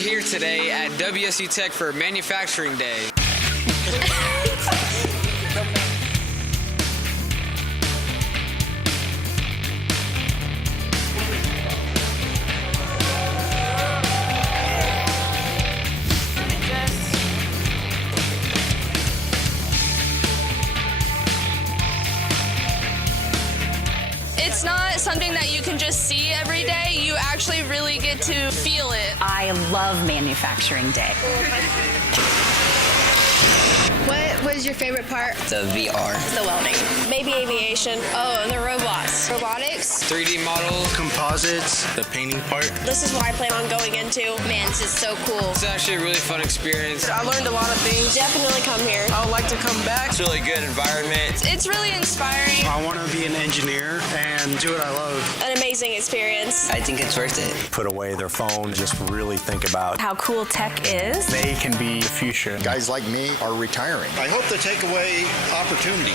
here today at WSU Tech for Manufacturing Day. It's not something that you can just see every day. You actually really get to feel it. I love Manufacturing Day. What was your favorite part? The VR. The welding. Maybe aviation. Oh, and the robots. Robotics. 3D models. Composites. The painting part. This is what I plan on going into. Man, this is so cool. It's actually a really fun experience. I learned a lot of things. Definitely come here. I would like to come back. It's a really good environment. It's really inspiring. I want to be an engineer and do what I love. An amazing experience. I think it's worth it. Put away their phone, just really think about How cool tech is. they can be the future. Guys like me are retiring. I hope they take away opportunity.